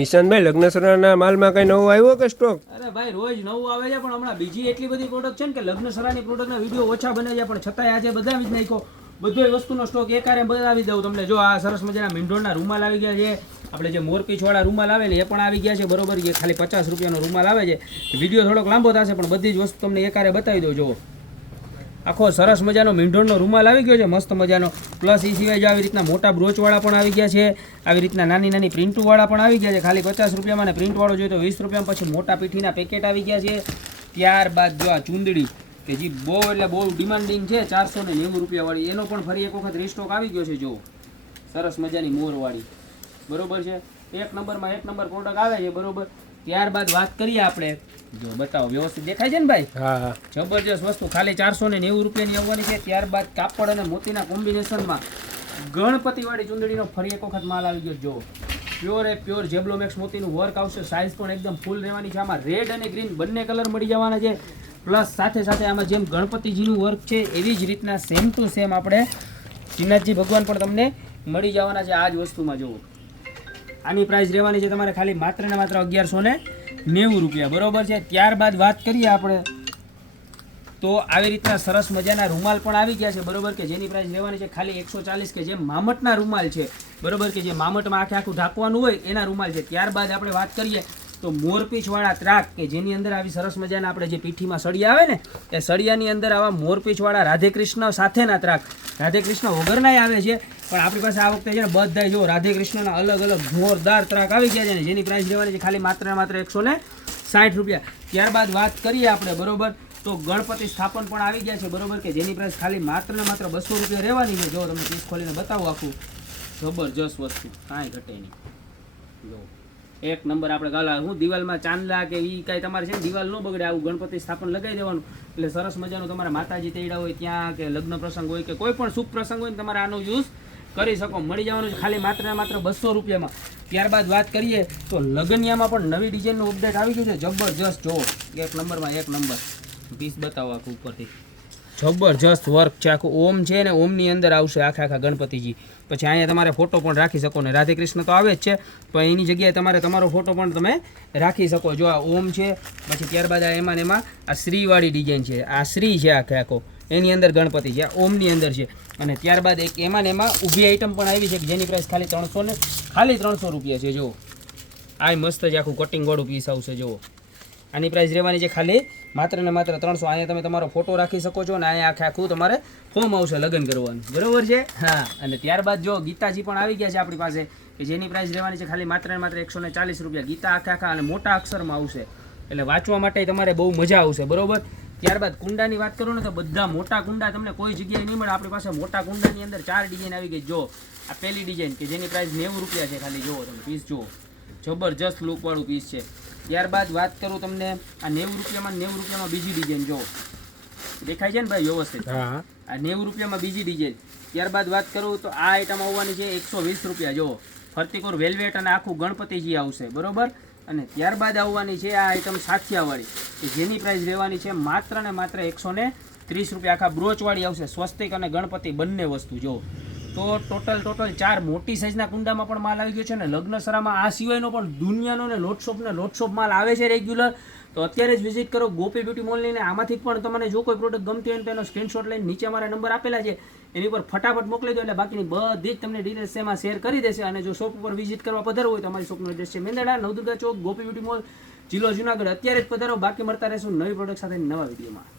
નિશાનભાઈ, લગ્નસરાના માલમાં કઈ નવું આવ્યો કે સ્ટોક અરે ભાઈ, રોજ નવું આવે છે, પણ હમણાં બીજી એટલી બધી પ્રોડક્ટ છે ને કે લગ્ન સરાની પ્રોડક્ટના વીડિયો ઓછા બને છે, પણ છતાંય આજે બધા જ નાખ્યો. બધો વસ્તુનો સ્ટોક એકારે બતાવી દઉં તમને. જો આ સરસ મજાના મીંઢોળના રૂમાલ આવી ગયા છે, આપણે જે મોરપીછવાળા રૂમાલ આવે ને એ પણ આવી ગયા છે, બરોબર કે ખાલી પચાસ રૂપિયાનો રૂમાલ આવે છે. વીડિયો થોડોક લાંબો થશે, પણ બધી જ વસ્તુ તમને એકારે બતાવી દઉં, જુઓ. આખો સરસ મજાનો મીંઢોળનો રૂમાલ આવી ગયો છે, મસ્ત મજાનો. પ્લસ એ સિવાય જો આવી રીતના મોટા બ્રોચવાળા પણ આવી ગયા છે, આવી રીતના નાની નાની પ્રિન્ટવાળા પણ આવી ગયા છે. ખાલી પચાસ રૂપિયામાં અને પ્રિન્ટવાળો જોઈએ તો વીસ રૂપિયામાં પછી મોટા પીઠીના પેકેટ આવી ગયા છે. ત્યારબાદ જો આ ચૂંદડી, કે જે બહુ એટલે બહુ ડિમાન્ડિંગ છે, ચારસો ને નેવું રૂપિયાવાળી, એનો પણ ફરી એક વખત રીસ્ટોક આવી ગયો છે જો સરસ મજાની મોરવાળી. બરોબર છે? એક નંબરમાં એક નંબર પ્રોડક્ટ આવે છે, બરોબર? ત્યારબાદ વાત કરીએ આપણે. જો બતાવો વ્યવસ્થિત દેખાય છે ને ભાઈ? હા. જબરજસ્ત વસ્તુ ખાલી ચારસો ને નેવું રૂપિયાની આવવાની છે. ત્યારબાદ કાપડ અને મોતીના કોમ્બિનેશનમાં ગણપતિવાળી ચૂંદડીનો ફરી એક વખત માલ આવી ગયો જો પ્યોર એ પ્યોર જેબ્લોમેક્સ મોતીનું વર્ક આવશે. સાઇઝ પણ એકદમ ફૂલ રહેવાની છે. આમાં રેડ અને ગ્રીન બંને કલર મળી જવાના છે. પ્લસ સાથે સાથે આમાં જેમ ગણપતિજીનું વર્ક છે એવી જ રીતના સેમ ટુ સેમ આપણે શ્રીનાથજી ભગવાન પણ તમને મળી જવાના છે આ જ વસ્તુમાં જુઓ. આની પ્રાઇસ રહેવાની છે તમારે ખાલી માત્ર ને માત્ર અગિયારસો ને નેવું રૂપિયા, બરોબર છે? ત્યારબાદ વાત કરીએ આપણે. તો આવી રીતના સરસ મજાના રૂમાલ પણ આવી ગયા છે, બરોબર કે જેની પ્રાઇસ રહેવાની છે ખાલી એકસો ચાલીસ કે જે મામટના રૂમાલ છે, બરોબર કે જે મામટમાં આખે આખું ઢાંકવાનું હોય એના રૂમાલ છે. ત્યારબાદ આપણે વાત કરીએ તો મોરપીછવાળા ત્રાક કે જેની અંદર આવી સરસ મજાના આપણે જે પીઠીમાં સળિયા આવે ને, એ સળિયાની અંદર આવા મોરપીંછવાળા રાધેકૃષ્ણ સાથેના ત્રાક, રાધેકૃષ્ણ વગરનાય આવે છે. પણ આપણી પાસે આ વખતે છે ને બધા જો રાધેકૃષ્ણના અલગ અલગ જોરદાર ત્રાક આવી ગયા છે ને, જેની પ્રાઇસ રહેવાની છે ખાલી માત્ર માત્ર એકસો ને સાઠ રૂપિયા. ત્યારબાદ વાત કરીએ આપણે, બરોબર? તો ગણપતિ સ્થાપન પણ આવી ગયા છે, બરોબર કે જેની પ્રાઇસ ખાલી માત્ર ને માત્ર બસો રૂપિયા રહેવાની છે? જો તમને પીસ ખોલીને બતાવું આખું. જબરજસ્ત વસ્તુ, કાંઈ ઘટે નહીં. જો, એક નંબર આપણે ગાલા, હું દિવાલમાં ચાંદલા કે એ કાંઈ તમારે છે ને દિવાલ ન બગડે, આવું ગણપતિ સ્થાપન લગાવી દેવાનું. એટલે સરસ મજાનું તમારા માતાજી તેડા હોય ત્યાં, કે લગ્ન પ્રસંગ હોય કે કોઈ પણ શુભ પ્રસંગ હોય ને તમારે આનો યુઝ કરી શકો, મળી જવાનું છે ખાલી માત્ર માત્ર બસો રૂપિયામાં. ત્યારબાદ વાત કરીએ તો લગનિયામાં પણ નવી ડિઝાઇનનું અપડેટ આવી ગયું છે. જબરજસ્ત જુઓ એક નંબરમાં, એક નંબર. પીસ બતાવો આખું ઉપરથી. જબરજસ્ત વર્ક છે. આખું ઓમ છે ને ઓમની અંદર આવશે આખા આખા ગણપતિજી. પછી અહીંયા તમારે ફોટો પણ રાખી શકો ને. રાધે કૃષ્ણ તો આવે જ છે, પણ એની જગ્યાએ તમારે તમારો ફોટો પણ તમે રાખી શકો. જો આ ઓમ છે, પછી ત્યારબાદ આ એમાં એમાં આ શ્રીવાળી ડિઝાઇન છે. આ શ્રી છે આખે આખો. એની અંદર ગણપતિ છે. આ ઓમની અંદર છે. અને ત્યારબાદ એક એમાં ને એમાં ઊભી આઈટમ પણ આવી છે કે જેની પ્રાઇસ ખાલી ત્રણસો ને ખાલી ત્રણસો રૂપિયા છે, જુઓ. આ મસ્ત જ આખું કટિંગવાળું પીસ આવશે, જુઓ. આની પ્રાઇસ રહેવાની છે ખાલી માત્ર ને માત્ર ત્રણસો. અહીંયા તમે તમારો ફોટો રાખી શકો છો અને અહીંયા આખે આખું તમારે ફોર્મ આવશે લગ્ન કરવાનું. બરોબર છે? હા. અને ત્યારબાદ જો ગીતાજી પણ આવી ગયા છે આપણી પાસે કે જેની પ્રાઇસ રહેવાની છે ખાલી માત્ર ને માત્ર એકસો ને ચાલીસ રૂપિયા. ગીતા આખા આખા અને મોટા અક્ષરમાં આવશે. એટલે વાંચવા માટે તમારે બહુ મજા આવશે. બરોબર? ત્યારબાદ કુંડાની વાત કરું ને તો બધા મોટા કુંડા તમને કોઈ જગ્યાએ નહીં મળે. આપણી પાસે મોટા કુંડાની અંદર ચાર ડિઝાઇન આવી ગઈ. જો આ પહેલી ડિઝાઇન કે જેની પ્રાઇસ નેવું રૂપિયા છે ખાલી જુઓ તમે પીસ જુઓ. જબરજસ્ત લુકવાળું પીસ છે. ત્યારબાદ વાત કરું તમને આ નેવું રૂપિયામાં નેવું રૂપિયામાં બીજી ડિઝાઇન જો દેખાય છે ને ભાઈ વ્યવસ્થિત? આ નેવું રૂપિયામાં બીજી ડિઝાઇન ત્યારબાદ વાત કરું તો આ આઈટમ આવવાની છે એકસો વીસ રૂપિયા જો ફરતીકોર વેલ્વેટ અને આખું ગણપતિજી આવશે બરોબર? અને ત્યારબાદ આવવાની છે આ આઈટમ સાથિયાવાળી કે જેની પ્રાઇસ રહેવાની છે માત્ર ને માત્ર એકસો ને ત્રીસ રૂપિયા. આખા બ્રોચવાળી આવશે. સ્વસ્તિક અને ગણપતિ બંને વસ્તુ જો તો ટોટલ ટોટલ ચાર મોટી સાઇઝના કુંડામાં પણ માલ આવી ગયો છે ને લગ્ન સરામાં આ સિવાયનો પણ દુનિયાનો ને લોટશોપ ને લોટશોપ માલ આવે છે રેગ્યુલર તો અત્યારે જ વિઝિટ કરો ગોપી બ્યુટી મોલની ને આમાંથી પણ તમને જો કોઈ પ્રોડક્ટ ગમતી હોય તો એનો સ્ક્રીનશોટ લઈને નીચે અમારા નંબર આપેલા છે. એની ઉપર ફટાફટ મોકલી દો એટલે બાકીની બધી જ તમને ડિટેલ્સ એમાં શેર કરી દેશે અને જો શોપ ઉપર વિઝિટ કરવા પધારો હોય તો અમારી શોપનો એડ્રેસ છે મેંદડા, નવદુર્ગા ચોક, ગોપી બ્યુટી મોલ જિલ્લો જુનાગઢ. અત્યારે જ પધારો. બાકી મળતા રહેશું નવી પ્રોડક્ટ સાથે નવા વિડીયોમાં